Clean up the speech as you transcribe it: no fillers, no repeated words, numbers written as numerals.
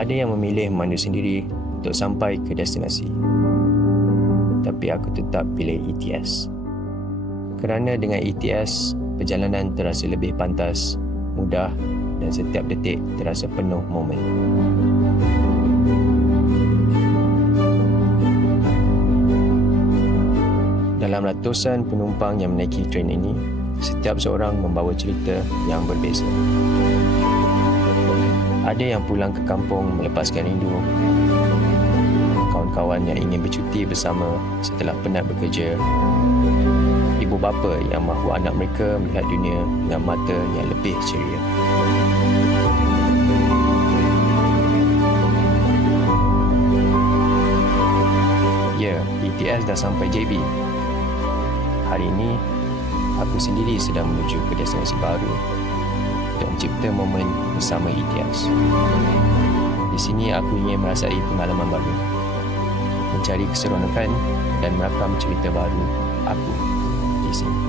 Ada yang memilih memandu sendiri untuk sampai ke destinasi. Tapi aku tetap pilih ETS. Kerana dengan ETS, perjalanan terasa lebih pantas, mudah dan setiap detik terasa penuh momen. Dalam ratusan penumpang yang menaiki train ini, setiap seorang membawa cerita yang berbeza. Ada yang pulang ke kampung melepaskan rindu, kawan-kawan yang ingin bercuti bersama setelah penat bekerja, ibu bapa yang mahu anak mereka melihat dunia dengan mata yang lebih ceria. Ya, ETS dah sampai JB. Hari ini, aku sendiri sedang menuju ke destinasi baru untuk mencipta momen bersama ETS. Di sini aku ingin merasai pengalaman baru, mencari keseronokan dan merakam cerita baru aku di sini.